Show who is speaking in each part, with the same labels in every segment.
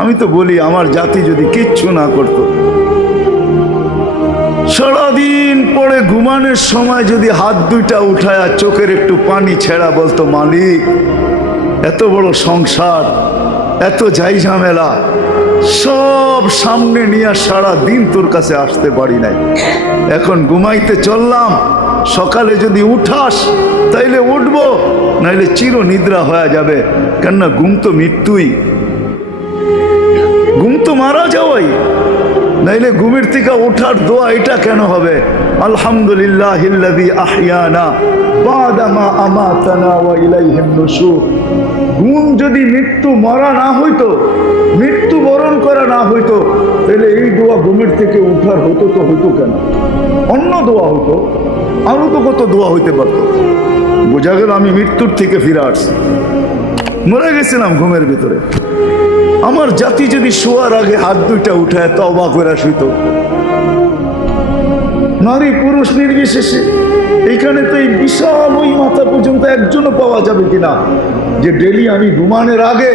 Speaker 1: আমি তো বলি, আমার জাতি যদি কিচ্ছু না করতো, সারাদিন পরে ঘুমানোর সময় যদি হাত দুইটা উঠায় চোখের একটু পানি ছেড়া বলতো, মালিক, এত বড় সংসার, এত যাই ঝামেলা, সব সামনে নিয়ে সারা দিন তোর কাছে আসতে পারি নাই। এখন ঘুমাইতে চললাম, সকালে যদি উঠাস, তাইলে উঠবো, নাইলে চির নিদ্রা হয়ে যাবে, কেননা ঘুম তো মৃত্যুই। মারা যাওয়াই। নাইলে ঘুমের থেকে ওঠার দোয়া এটা কেন হবে? আলহামদুলিল্লাহ আমাতানা ওয়া ঘুম যদি মৃত্যু মরা না হইতো, মৃত্যু বরণ করা না হইতো তাহলে এই দোয়া ঘুমের থেকে উঠার হতো তো হইতো কেন? অন্য দোয়া হতো, আরও তো কত দোয়া হইতে পারতো। বোঝা গেল আমি মৃত্যুর থেকে ফিরে আসছি। মরে গেছিলাম ঘুমের ভিতরে। আমার জাতি যদি শোয়ার আগে হাত দুইটা উঠায় তবা করে শুইত নারী পুরুষ নির্বিশেষে, এইখানে তো এই বিশাল ওই মাথা পর্যন্ত একজনও পাওয়া যাবে কিনা? যে ডেলি আমি ঘুমানোর আগে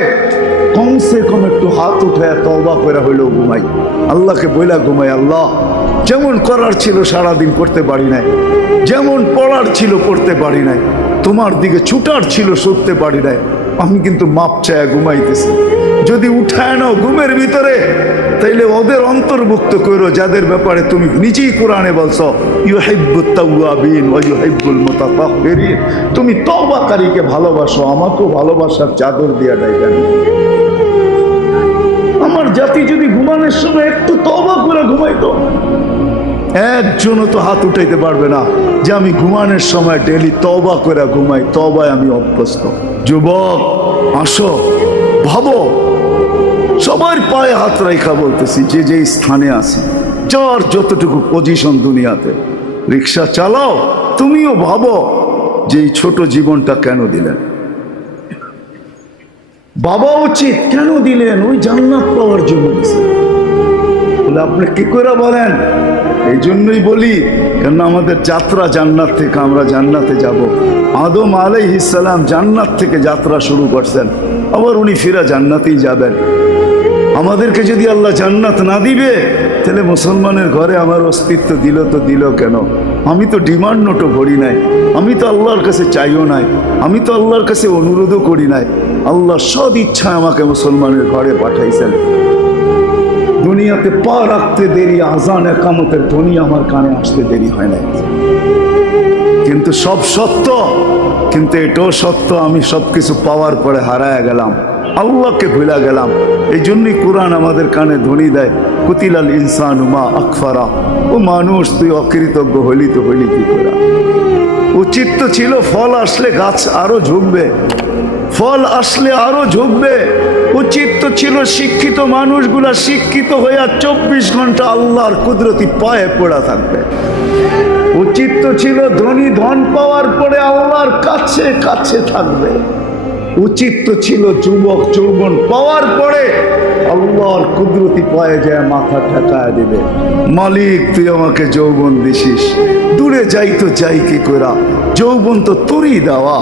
Speaker 1: কমসে কম একটু হাত উঠায় তবা করে হইলেও ঘুমাই। আল্লাহকে বইলা ঘুমাই, আল্লাহ, যেমন করার ছিল সারাদিন করতে পারি নাই, যেমন পড়ার ছিল পড়তে পারি নাই, তোমার দিকে ছুটার ছিল সরতে পারি নাই, আমি কিন্তু মাপ চায় ঘুমাইতেছি। যদি উঠায় নাও ঘুমের ভিতরে, তাইলে ওদের অন্তর্ভুক্ত করো যাদের ব্যাপারে তুমি নিজেই কোরআনে বলছো তাওয়াবিন ওয়া তুমি তওবাকারীকে ভালোবাসো, আমাকেও ভালোবাসার চাদর দিয়া ডাইবেন আমার জাতি যদি ঘুমানোর সময় একটু তওবা করে ঘুমাইতো, একজনও তো হাত উঠাইতে পারবে না যে আমি ঘুমানোর সময় ডেলি তবা করে ঘুমাই তবায় আমি অভ্যস্ত। যুবক, আসো, ভাবো। সবার পায়ে হাত রেখা বলতেছি, যে যে স্থানে আছি, যার যতটুকু পজিশন দুনিয়াতে, রিক্সা চালাও, তুমিও ভাবো যে এই ছোট জীবনটা কেন দিলেন? বাবা উচিত, কেন দিলেন? ওই জান্নাত পাওয়ার জন্য বলে আপনি কি করে বলেন? এই জন্যই বলি কেন আমাদের যাত্রা জান্নাত থেকে আমরা জান্নাতে যাব। আদম আলাইহিসালাম জান্নাত থেকে যাত্রা শুরু করছেন, আবার উনি ফিরা জান্নাতেই যাবেন। আমাদেরকে যদি আল্লাহ জান্নাত না দিবে, তাহলে মুসলমানের ঘরে আমার অস্তিত্ব দিল তো দিল কেন? আমি তো ডিমান্ড নোটও করি নাই। আমি তো আল্লাহর কাছে চাইও নাই। আমি তো আল্লাহর কাছে অনুরোধও করি নাই। আল্লাহ সদ ইচ্ছায় আমাকে মুসলমানের ঘরে পাঠাইছেন। দুনিয়াতে পা রাখতে দেরি, আজান একামতের ধ্বনি আমার কানে আসতে দেরি হয় নাই। কিন্তু সব সত্য, কিন্তু এটাও সত্য, আমি সব কিছু পাওয়ার পরে হারায় গেলাম। আল্লাহকে ভুলা গেলাম। এই জন্যই কোরআন আমাদের কানে ধ্বনি দেয়, কুতিলাল ইনসান উমা আকফারা ও মানুষ, তুই অকৃতজ্ঞ হইলি তো হইলি কি করে? উচিত তো ছিল ফল আসলে গাছ আরও ঝুঁকবে। ফল আসলে আরও ঝুঁকবে। উচিত তো ছিল শিক্ষিত মানুষগুলা শিক্ষিত হইয়া চব্বিশ ঘণ্টা আল্লাহর কুদরতি পায়ে পড়া থাকবে। উচিত তো ছিল ধনী ধন পাওয়ার পরে আল্লাহর কাছে কাছে থাকবে। উচিত তো ছিল যুবক, যৌবন পাওয়ার পরে আল্লাহর কুদরতি পায়ে যায়, মাথা ঠেকায় দিবে। মালিক, তুই আমাকে যৌবন দিছিস। দূরে যাই তো যাই কি করা যৌবন তো তোরই দেওয়া।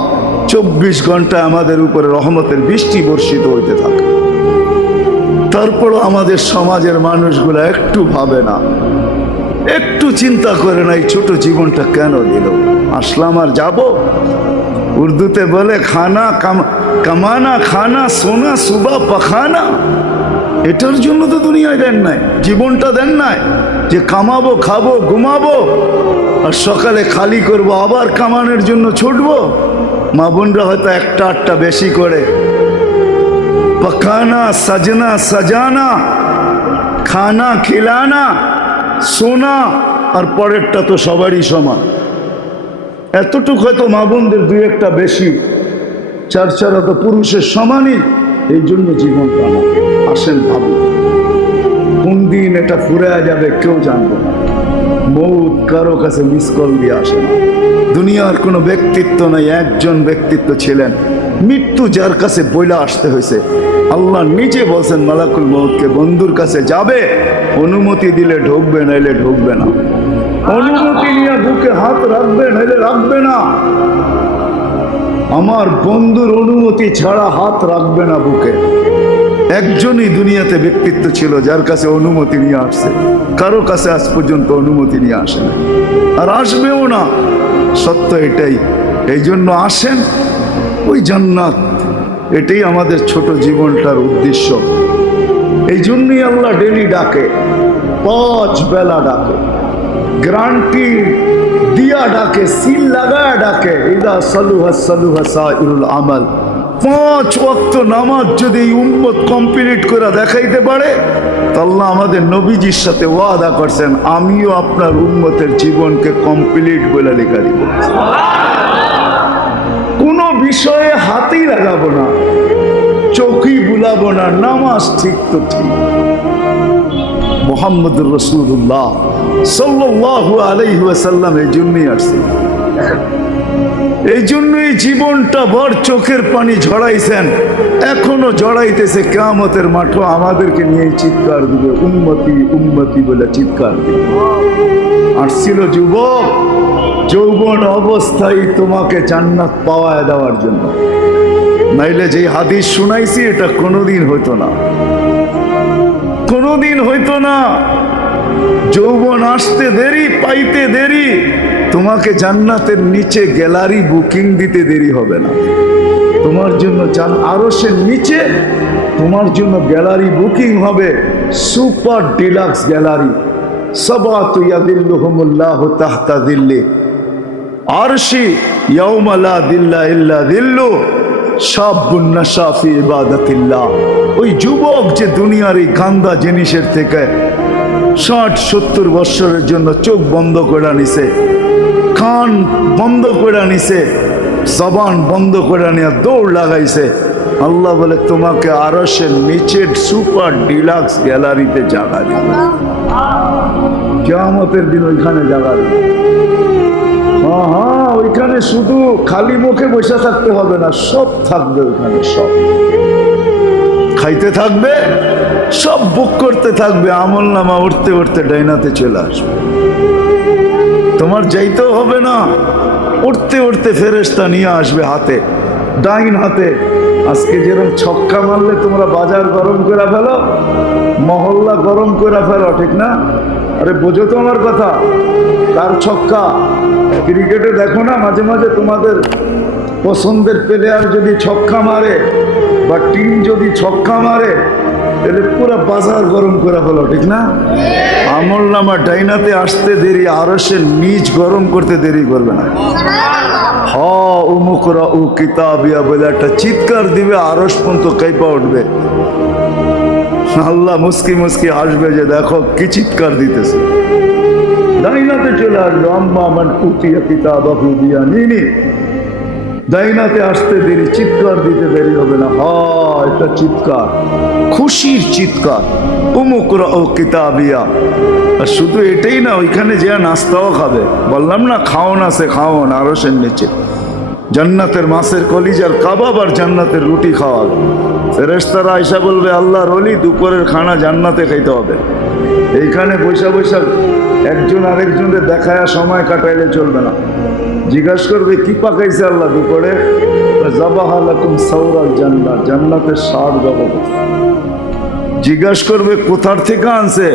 Speaker 1: চব্বিশ ঘণ্টা আমাদের উপরে রহমতের বৃষ্টি বর্ষিত হইতে থাকে। তারপরও আমাদের সমাজের মানুষগুলো একটু ভাবে না। একটু চিন্তা করে না, এই ছোট জীবনটা কেন দিল? আসলাম আর যাব? উর্দুতে বলে, খানা কামানা, খানা, সোনা, সুবা, পাখানা। এটার জন্য তো দুনিয়ায় দেন নাই, জীবনটা দেন নাই, যে কামাবো, খাব, ঘুমাবো, আর সকালে খালি করব, আবার কামানোর জন্য ছুটবো। মা বোনরা হয়তো একটা আটটা বেশি করে। পাখানা, সাজনা, সাজানা, খানা, খেলানা, সোনা, আর পরেরটা তো সবারই সমান। এতটুক হয়তো মা বোনদের দুই একটা বেশি। চার চারা তো পুরুষের সমানই এই জন্য জীবন না আসেন ভাবুন। কোন দিন এটা ফুরে যাবে কেউ জানবে না। মৌত কারও কাছে মিস কল দিয়ে আসে না। দুনিয়ার কোনো ব্যক্তিত্ব নাই, একজন ব্যক্তিত্ব ছিলেন। মৃত্যু যার কাছে বইলা আসতে হয়েছে। আল্লাহ নিজে বলছেন, মালাকুল মৌতকে বন্ধুর কাছে যাবে, অনুমতি দিলে ঢুকবে, নাইলে ঢুকবে না। অনুমতি নিয়ে বুকে হাত রাখবে নাইলে রাখবে না। আমার বন্ধুর অনুমতি ছাড়া হাত রাখবে না বুকে। একজনই দুনিয়াতে ব্যক্তিত্ব ছিল যার কাছে অনুমতি নিয়ে আসছে। কারও কাছে আজ পর্যন্ত অনুমতি নিয়ে আসে না। আর আসবেও না। সত্য এটাই। এই জন্য আসেন। ওই জান্নাত। এটাই আমাদের ছোট জীবনটার উদ্দেশ্য। এই জন্যই আল্লাহ ডেলি ডাকে। পাঁচ বেলা ডাকে। গ্রান্টি দিয়া ডাকে, সিল লাগায় ডাকে। ইদা সালুহা সালুহা সাইরুল আমাল। পাঁচ ওয়াক্ত নামাজ যদি উম্মত কমপ্লিট করে দেখাইতে পারে আল্লাহ আমাদের নবীজির সাথে ওয়াদা করছেন, আমিও আপনার উম্মতের জীবনকে কমপ্লিট বলে লেখা দিব। কোনো বিষয়ে হাতেই লাগাবো না, চোখই বুলাবো না, নামাজ ঠিক তো ঠিক। মোহাম্মদ রসুল্লাহ সাল্লাহ আলাইসাল্লাম এই জন্যই আসছে। এই জন্যই জীবনটা ভর চোখের পানি ঝড়াইছেন এখনও জড়াইতেছে কেয়ামতের মাঠ আমাদেরকে নিয়ে চিৎকার দিবে উন্মতি উন্মতি বলে চিৎকার দিবে। আসছিল যুবক, যৌবন অবস্থায় তোমাকে জান্নাত পাওয়ায় দেওয়ার জন্য। নাইলে যে হাদিস শুনাইছি, এটা কোনোদিন হইতো না। কোনোদিন হইতো না। যৌবন আসতে দেরি, পাইতে দেরি। তোমাকে জান্নাতের নিচে গ্যালারি বুকিং দিতে দেরি হবে না। তোমার জন্য জান আরসের নিচে তোমার জন্য গ্যালারি বুকিং হবে সুপার ডিলাক্স গ্যালারি। সবাত ইয়াদিল্লুহুমুল্লাহ আরশি ইয়াউমালা দিল্লা ইল্লা দিল্লু। সাবুন্না শাফি ইবাদাতিল্লাহ। ওই যুবক যে দুনিয়ার এই গান্দা জিনিসের থেকে ষাট সত্তর বৎসরের জন্য চোখ বন্ধ করে নিছে কান বন্ধ করে নিছে জবান বন্ধ করে নিয়ে দৌড় লাগাইছে। আল্লাহ বলে তোমাকে আরসের নিচের সুপার ডিলাক্স গ্যালারিতে জাগা দিবে। কেয়ামতের দিন ওইখানে জাগা দিবে। হ্যাঁ ওইখানে শুধু খালি মুখে বসে থাকতে হবে না, সব থাকবে ওইখানে, সব। খাইতে থাকবে, সব বুক করতে থাকবে, আমল নামা উঠতে উঠতে ডাইনাতে চলে আসবে। তোমার যাইতেও হবে না, উঠতে উঠতে ফেরেস্তা নিয়ে আসবে হাতে, ডাইন হাতে। আজকে যেরকম ছক্কা মারলে তোমরা বাজার গরম করে ফেলো, মহল্লা গরম করে ফেলো, ঠিক না? আরে বোঝো তো আমার কথা তার ছক্কা? ক্রিকেটে দেখো না, মাঝে মাঝে তোমাদের পছন্দের প্লেয়ার যদি ছক্কা মারে বা টিম যদি ছক্কা মারে, তাহলে পুরো বাজার গরম করে ফেলো, ঠিক না? আমল নামা ডাইনাতে আসতে দেরি আরও সে নিজ গরম করতে দেরি করবে না। হ, উমুকরা উ কিতাবিয়া বলে একটা চিৎকার দিবে আরস পর্যন্ত কাইপা উঠবে। আল্লাহ মুস্কি মুস্কি হাসবে যে দেখো কি চিৎকার দিতেছে। ডাইনাতে চলে আসলো, আম্মা মান উতিয়া কিতাবাহু দিয়া নিনি দাইনাতে আসতে দেরি, চিৎকার দিতে দেরি হবে না। হা এটা চিৎকার, খুশির চিৎকার। উমুকরা ও কিতাবিয়া। আর শুধু এটাই না, ওইখানে যে নাস্তাও খাবে। বললাম না, খাওন আছে, খাওন আরসের নিচে। জান্নাতের মাছের কলিজার কাবাব আর জান্নাতের রুটি খাওয়াবে। ফেরেস্তারা আয়সা বলবে, আল্লাহর অলি দুপুরের খানা জান্নাতে খাইতে হবে। এইখানে বৈশা বৈশা একজন আরেকজনের দেখায়, সময় কাটাইলে চলবে না। জিজ্ঞাসা করবে, কি পাকাইছে আল্লাহ জগৎ জিজ্ঞাসা করবে, কোথার থেকে আনছে?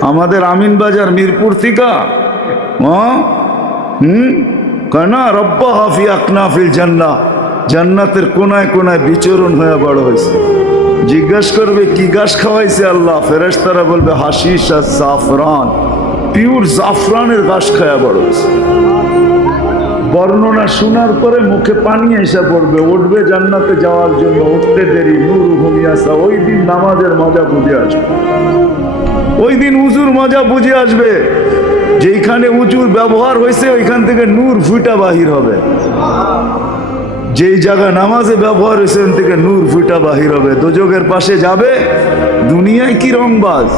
Speaker 1: আমাদের আমিন বাজার মিরপুর থেকে। রব্বা জান্নাতের কোনায় কোনায় বিচরণ হয়ে বড় হয়েছে। জিজ্ঞাস করবে, কি গাছ খাওয়াইছে আল্লাহ? ফেরেশতারা বলবে হাসিস আর জাফরান। পিওর জাফরানের গাছ খাওয়া বড় বর্ণনা শোনার পরে মুখে পানি এসে পড়বে, উঠবে জান্নাতে যাওয়ার জন্য, উঠতে দেরি, নূর ঘুমিয়াসা ওই দিন নামাজের মজা বুঝে আসবে। ওই দিন উজুর মজা বুঝে আসবে, যেইখানে উঁচুর ব্যবহার হয়েছে, ওইখান থেকে নূর ফুটা বাহির হবে। যেই জায়গা নামাজে ব্যবহার হয়েছে থেকে নূর ফুটা বাহির হবে। দুযোগের পাশে যাবে, দুনিয়ায় কি রংবাজ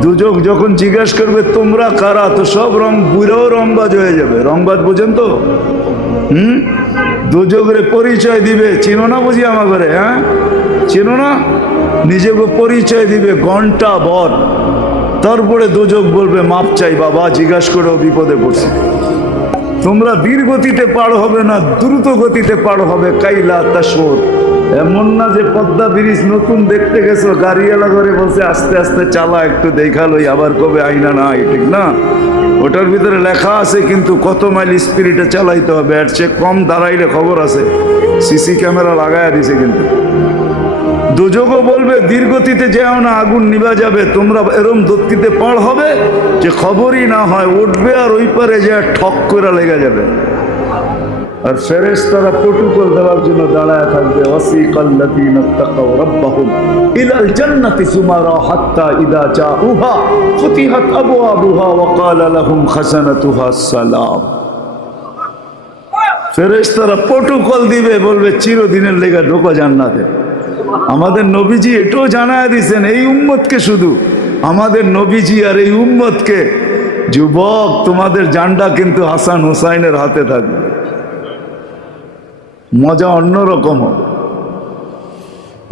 Speaker 1: দুযোগ যখন জিজ্ঞাসা করবে, তোমরা কারা? তো সব রং বুড়েও রংবাজ হয়ে যাবে। রংবাজ বোঝেন তো? হুম? দুযোগরে পরিচয় দিবে। চিনো না বুঝি ঘরে হ্যাঁ? চিনো না? নিজেকে পরিচয় দিবে, ঘণ্টা বর তারপরে দুযোগ বলবে, মাপ চাই বাবা, জিজ্ঞাসা করেও বিপদে পড়ছে। তোমরা ধীর গতিতে পার হবে না, দ্রুত গতিতে পার হবে, কাইলা তাসর। এমন না যে পদ্মা ব্রিজ নতুন দেখতে গেছো, গাড়িওয়ালা করে বলছে, আস্তে আস্তে চালা, একটু দেখালোই আবার কবে আইনা নাই ঠিক না? ওটার ভিতরে লেখা আছে, কিন্তু কত মাইল স্পিরিটে চালাইতে হবে চেয়ে কম দাঁড়াইলে খবর আছে। সিসি ক্যামেরা লাগায়া দিছে কিন্তু। দুযোগও বলবে, দীর্ঘতিতে যেও না, আগুন নিভা যাবে। তোমরা এরম দত্তিতে পার হবে যে খবরই না হয়, উঠবে আর ওই পারে যে ঠক করে লেগে যাবে। আর ফেরেস তারা প্রটোকল দেওয়ার জন্য দাঁড়ায় থাকবে ইলাল জান্নাতি সুমারা হাত্তা ইদা জাউহা ফুতিহাত আবওয়াবুহা ওয়া ক্বালা লাহুম খাজানাতুহা সালাম। ফেরেশতারা প্রটোকল দিবে, বলবে, চিরদিনের লেগে ঢোকা জান্নাতে। আমাদের নবীজি এটাও জানায় দিছেন এই উম্মতকে শুধু, আমাদের নবীজি আর এই উম্মতকে যুবক, তোমাদের জান্ডা কিন্তু হাসান হুসাইনের হাতে থাকবে। মজা অন্যরকম হবে।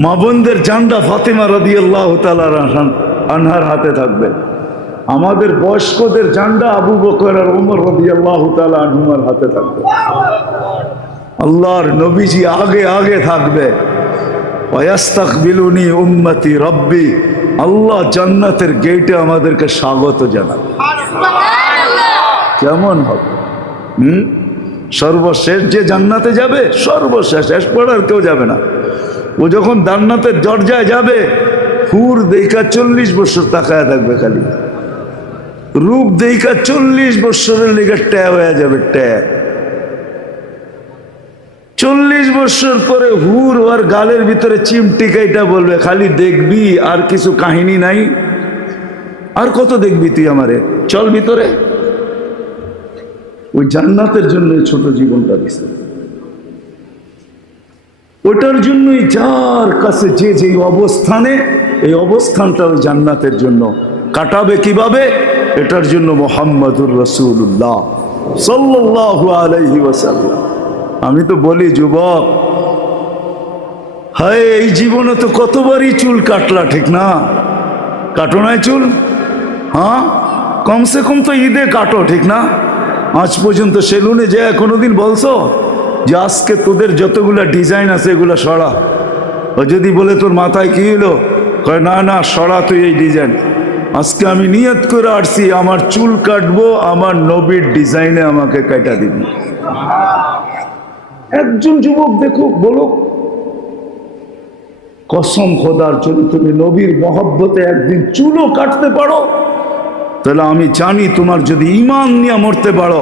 Speaker 1: মা বোনদের জান্ডা ফাতেমা রদি আল্লাহ আনহার হাতে থাকবে। আমাদের বয়স্কদের জান্ডা আবু বকর আর উমর রদি আল্লাহ আনহুমার হাতে থাকবে। আল্লাহর নবীজি আগে আগে থাকবে। বিলুনি উম্মতি রব্বি, আল্লাহ জান্নাতের গেটে আমাদেরকে স্বাগত জানাবে। কেমন হবে? হুম? সর্বশেষ যে জান্নাতে যাবে, সর্বশেষ, শেষ পড়ার কেউ যাবে না। ও যখন জান্নাতের দরজায় যাবে, হুর দেখা চল্লিশ বছর তাকায় থাকবে খালি। রূপ দেখা চল্লিশ বছরের লিগে ট্যা হয়ে যাবে ট্যা। চল্লিশ বছর পরে হুর ওর গালের ভিতরে চিমটিকাইটা বলবে, খালি দেখবি আর কিছু কাহিনী নাই। আর কত দেখবি তুই আমারে? চল ভিতরে। ওই জান্নাতের জন্য ছোট জীবনটা দিছে। ওটার জন্যই যার কাছে যে যে অবস্থানে, এই অবস্থানটা ওই জান্নাতের জন্য। কাটাবে কীভাবে? এটার জন্য মোহাম্মদুর রসুল্লাহ সাল্লাহ আলাইহি ওয়াসাল্লাম। আমি তো বলি, যুবক, হায়, এই জীবনে তো কতবারই চুল কাটলা, ঠিক না? কাটো নাই চুল? হ্যাঁ? কমসে কম তো ঈদে কাটো, ঠিক না? আজ পর্যন্ত সেলুনে যে কোনোদিন বলছো যে আজকে তোদের যতগুলা ডিজাইন আছে, এগুলো সরা? ও যদি বলে তোর মাথায় কি হলো, কয়, না না, সরা তুই এই ডিজাইন। আজকে আমি নিয়ত করে আসছি আমার চুল কাটবো, আমার নবীর ডিজাইনে আমাকে কাটা দিবি। একজন যুবক দেখুক, বলুক, কসম খোদার জন্য তুমি নবীর মহব্বতে একদিন চুলও কাটতে পারো, তাহলে আমি জানি তোমার যদি ইমান নিয়ে মরতে পারো,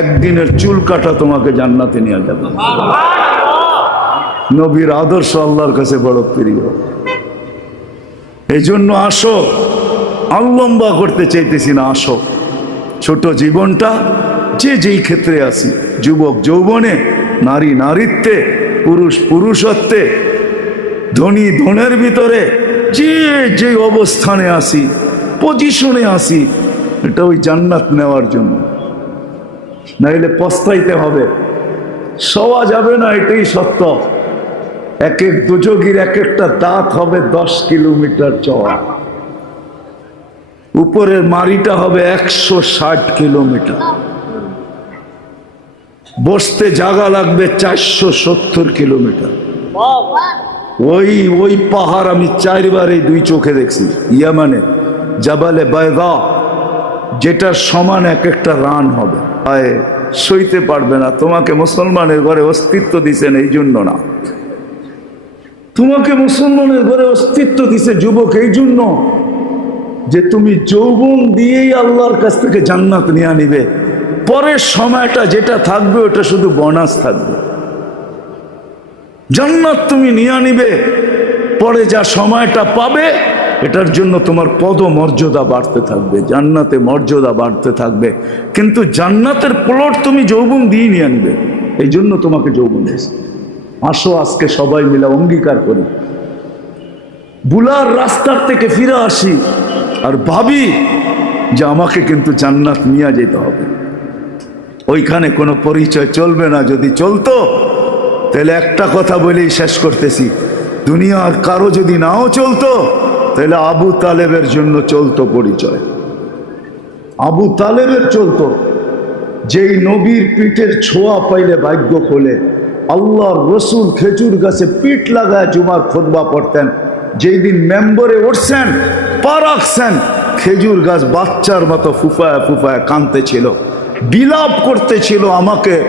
Speaker 1: একদিনের চুল কাটা তোমাকে জান্নাতে নিয়ে যাবে। নবীর আদর্শ আল্লাহর কাছে বড় প্রিয়। এই জন্য আসো আল্লম্বা করতে চাইতেছি না, আসো। ছোট জীবনটা যে যেই ক্ষেত্রে আছি, যুবক যৌবনে নারী নারীত্বে, পুরুষ পুরুষত্বে, ধনী ধনের ভিতরে যে যে অবস্থানে আসি পজিশনে আসি, এটা ওই জান্নাত নেওয়ার জন্য। নাইলে পস্তাইতে হবে। সওয়া যাবে না, এটাই সত্য। এক এক দুযোগীর এক একটা দাঁত হবে দশ কিলোমিটার চওড়া। উপরের মারিটা হবে একশো ষাট কিলোমিটার। বসতে জায়গা লাগবে চারশো সত্তর কিলোমিটার। ওই ওই পাহাড় আমি চারবার এই দুই চোখে দেখছি, ইয়ামানে, জাবালে বায়দা যেটার সমান এক একটা রান হবে। আয়, সইতে পারবে না, তোমাকে মুসলমানের ঘরে অস্তিত্ব দিছেন এই জন্য না। তোমাকে মুসলমানের ঘরে অস্তিত্ব দিছে যুবক এই জন্য যে তুমি যৌবন দিয়েই আল্লাহর কাছ থেকে জান্নাত নিয়ে নিবে পরের সময়টা যেটা থাকবে, ওটা শুধু বোনাস থাকবে। জান্নাত তুমি নিয়ে নিবে, পরে যা সময়টা পাবে, এটার জন্য তোমার পদ মর্যাদা বাড়তে থাকবে, জান্নাতে মর্যাদা বাড়তে থাকবে। কিন্তু জান্নাতের প্লট তুমি যৌবন দিয়ে নিয়ে নিবে, এই জন্য তোমাকে যৌবন দিয়েছে। আসো আজকে সবাই মিলে অঙ্গীকার করি। বুলার রাস্তার থেকে ফিরে আসি, আর ভাবি যে আমাকে কিন্তু জান্নাত নিয়ে যেতে হবে। ওইখানে কোনো পরিচয় চলবে না, যদি চলতো, তাহলে একটা কথা বলেই শেষ করতেছি। দুনিয়ার কারও যদি নাও চলতো, তাহলে আবু তালেবের জন্য চলতো পরিচয়। আবু তালেবের চলতো। যেই নবীর পিঠের ছোঁয়া পাইলে ভাগ্য খোলে। আল্লাহর রসুল খেজুর গাছে পিঠ লাগায় জুমার খোদবা পড়তেন। যেই দিন মেম্বরে উঠছেন পা রাখছেন খেজুর গাছ বাচ্চার মতো ফুফায় ফুফায় কাঁদতেছিল। বিলাপ করতেছিল আমাকে।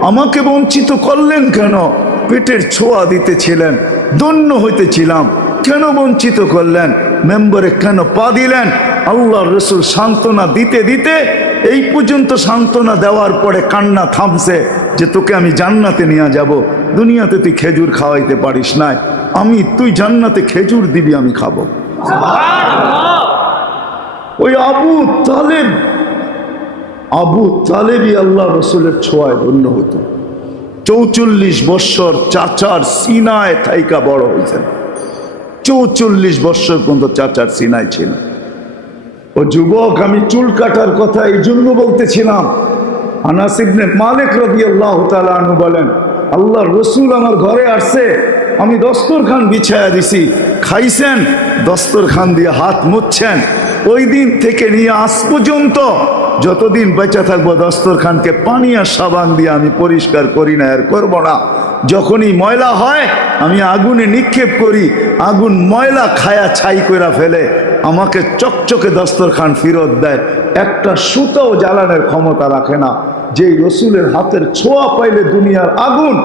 Speaker 1: আমাকে বঞ্চিত করলেন কেন? পেটের ছোঁয়া দিতেছিলেন দন্য হইতেছিলাম। কেন বঞ্চিত করলেন? মেম্বরে কেন পা দিলেন? আল্লাহ রসুল সান্ত্বনা দিতে দিতে এই পর্যন্ত সান্ত্বনা দেওয়ার পরে কান্না থামছে যে তোকে আমি জান্নাতে নিয়ে যাব। দুনিয়াতে তুই খেজুর খাওয়াইতে পারিস নাই। আমি তুই জান্নাতে খেজুর দিবি আমি খাব। ওই আবু তালেব আবু তালেবই আল্লাহ রসুলের ছোঁয়ায় ধন্য হতো চৌচল্লিশ বৎসর চাচার সিনায় থাইকা বড় হয়েছেন চৌচল্লিশ বৎসর পর্যন্ত চাচার সিনায় ছিল ও যুবক, আমি চুল কাটার কথা এই জন্য বলতেছিলাম। আনাসিবনে মালিক রবি আল্লাহ তালু বলেন, আল্লাহ রসুল আমার ঘরে আসছে, আমি দস্তরখান বিছায়া দিছি। খাইছেন, দস্তরখান দিয়ে হাত মুছছেন। ওই দিন থেকে নিয়ে আজ পর্যন্ত যতদিন বেঁচে থাকব দস্তরখানকে পানি আর সাবান দিয়ে আমি পরিষ্কার করি না, আর করব না। যখনই ময়লা হয়, আমি আগুনে নিক্ষেপ করি, আগুন ময়লা খায়া ছাই করে ফেলে, আমাকে চকচকে দস্তরখান ফেরত দেয়। একটা সুতাও জ্বালানোর ক্ষমতা রাখে না। যেই রসুলের হাতের ছোঁয়া পাইলে দুনিয়ার আগুন,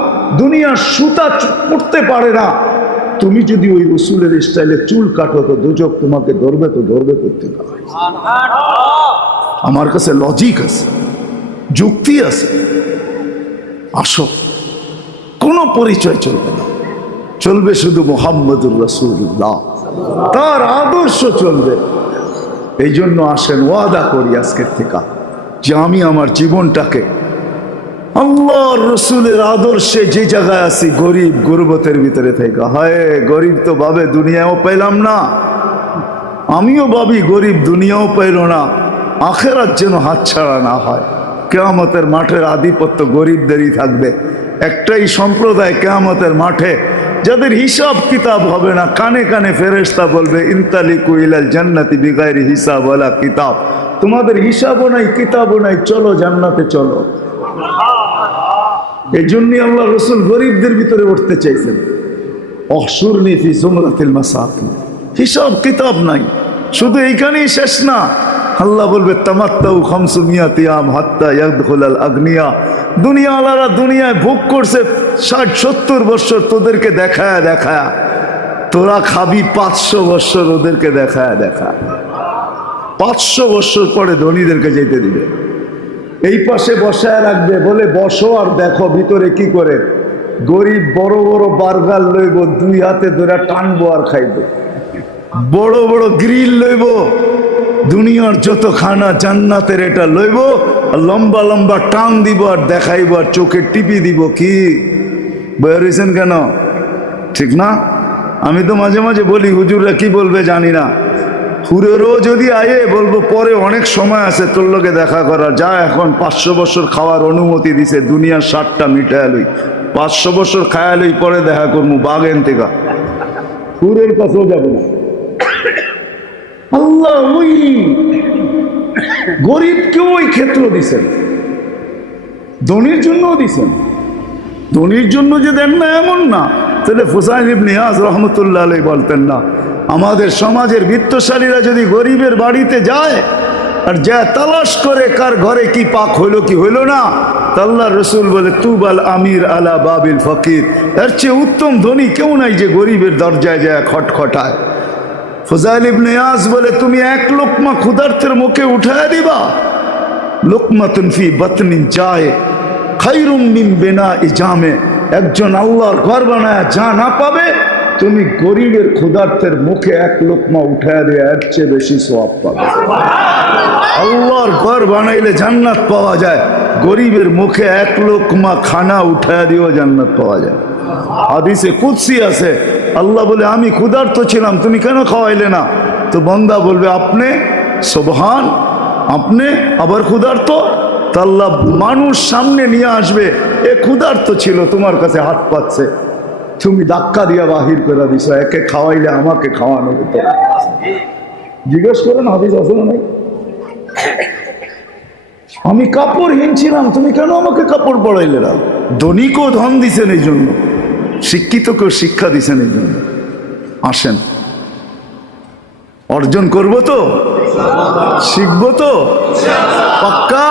Speaker 1: দুনিয়ার সুতা পড়তে পারে না। তুমি যদি ওই রসুলের স্টাইলে চুল কাটো, তো দুজক তোমাকে ধরবে, তো ধরবে করতে পারে আমার কাছে লজিক আছে, যুক্তি আছে। আসো, কোনো পরিচয় চলবে না। চলবে শুধু মোহাম্মদুর রসুল্লাহ তার আদর্শ চলবে। এই জন্য আসেন, ওয়াদা করি আজকের থেকে যে আমি আমার জীবনটাকে আল্লাহর রসুলের আদর্শে যে জায়গায় আছি, গরিব গুরবতের ভিতরে থেকে। হায়, গরিব তো ভাবে দুনিয়াও পেলাম না। আমিও ভাবি গরিব দুনিয়াও পাইল না। আখেরার যেন হাতছাড়া না হয়। কেয়ামতের মাঠের আধিপত্য গরিবদেরই থাকবে। একটাই সম্প্রদায় কেয়ামতের মাঠে, যাদের হিসাব কিতাব হবে না, কানে কানে ফেরেশতা বলবে, ইনতালিকু ইলাল জান্নাতি বিগাইরি হিসাব ওয়ালা কিতাব। তোমাদের হিসাবও নাই, কিতাবও নাই, চলো জান্নাতে চলো। এই জন্যই আল্লাহ রসুল গরিবদের ভিতরে উঠতে চাইছেন। অসুরনি ফি জুমরাতিল মাসাকিন। হিসাব কিতাব নাই। শুধু এইখানেই শেষ না আল্লাহ বলবে, তামাত্তাউ খামসু মিয়াতি আম হাত্তা ইয়াদখুলাল আগনিয়া। দুনিয়া আলারা দুনিয়ায় ভোগ করছে ষাট, সত্তর বছর তোদেরকে দেখায় দেখায়। তোরা খাবি পাঁচশো বছর ওদেরকে দেখায় দেখায়। পাঁচশো বছর পরে ধনীদেরকে যেতে দিবে। এই পাশে বসায় রাখবে, বলে বসো আর দেখো ভিতরে কি করে। গরিব বড় বড় বার্গার লইব, দুই হাতে ধরে টানবো আর খাইব। বড় বড় গ্রিল লইব দুনিয়ার যত খানা জান্নাতের এটা লইব লম্বা লম্বা টান দিব আর দেখাইব আর চোখে টিপি দিব কি? বেরিয়েছেন কেন? ঠিক না? আমি তো মাঝে মাঝে বলি, হুজুররা কি বলবে জানি না। হুরেরও যদি আয়ে, বলব পরে অনেক সময় আছে তোর লোকে দেখা করা যা এখন পাঁচশো বছর খাওয়ার অনুমতি দিছে, দুনিয়ার ষাটটা মিটায় লই। পাঁচশো বছর খায়া লই, পরে দেখা করব বাগেন থেকে হুরের কাছেও যাব না। আল্লাহ, ওই গরিবকেও ওই ক্ষেত্র দিছেন। ধনির জন্যও দিছেন। ধনির জন্য যে দেন না, এমন না। তাহলে ফুসাইন ইবনে আজ রহমতুল্লাহ আলাই বলতেন না, আমাদের সমাজের বিত্তশালীরা যদি গরিবের বাড়িতে যায়, আর যা তালাশ করে কার ঘরে কি পাক হইল কি হইল না তাল্লা রসুল বলে, তুবাল আমির আলা বাবিল ফকির। এর চেয়ে উত্তম ধনী কেউ নাই যে গরিবের দরজায় যায় খটখটায়। ফজাইল ইবনে আজ বলে, তুমি এক লোকমা ক্ষুধার্থের মুখে উঠায় দিবা? লোকমাতুন ফি বাতনিন চায় খাইরুম মিন বেনা ইজামে একজন আল্লাহর ঘর বানায় যা না পাবে, তুমি গরিবের ক্ষুধার্থের মুখে এক লোকমা উঠায় দিয়ে এর চেয়ে বেশি সোয়াব পাবে। আল্লাহর ঘর বানাইলে জান্নাত পাওয়া যায়, গরিবের মুখে এক লোকমা খানা উঠায় দিয়েও জান্নাত পাওয়া যায়। হাদিসে কুৎসি আছে আল্লাহ বলে, আমি ক্ষুধার্ত ছিলাম, তুমি কেন খাওয়াইলে না? তো বন্দা বলবে, আপনি সোবহান, আপনি আবার ক্ষুধার্ত? তা মানুষ সামনে নিয়ে আসবে, এ ক্ষুধার্ত ছিল, তোমার কাছে হাত পাচ্ছে তুমি ধাক্কা দিয়া বাহির করে দিছ, একে খাওয়াইলে আমাকে খাওয়ানো হতো। জিজ্ঞেস করেন, হাদিস আছে না নাই? আমি কাপড়হীন ছিলাম, তুমি কেন আমাকে কাপড় পরাইলে না? ধনীকেও ধন দিছেন এই জন্য। শিক্ষিতকেও শিক্ষা দিছেন এই জন্য। আসেন। অর্জন করব তো? শিখব তো? পাক্কা?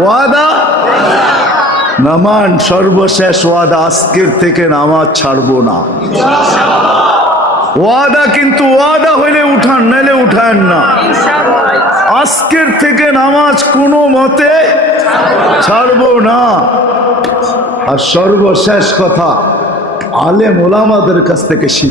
Speaker 1: ওয়াদা? নামান, সর্বশেষ ওয়াদা, আজকের থেকে নামাজ ছাড়বো না। ওয়াদা কিন্তু ওয়াদা হইলে উঠান, নাইলে উঠান না। আজকের থেকে নামাজ কোনো মতে ছাড়বো না। আর সর্বশেষ কথা আলেম ওলামাদের কাছ থেকে শিখ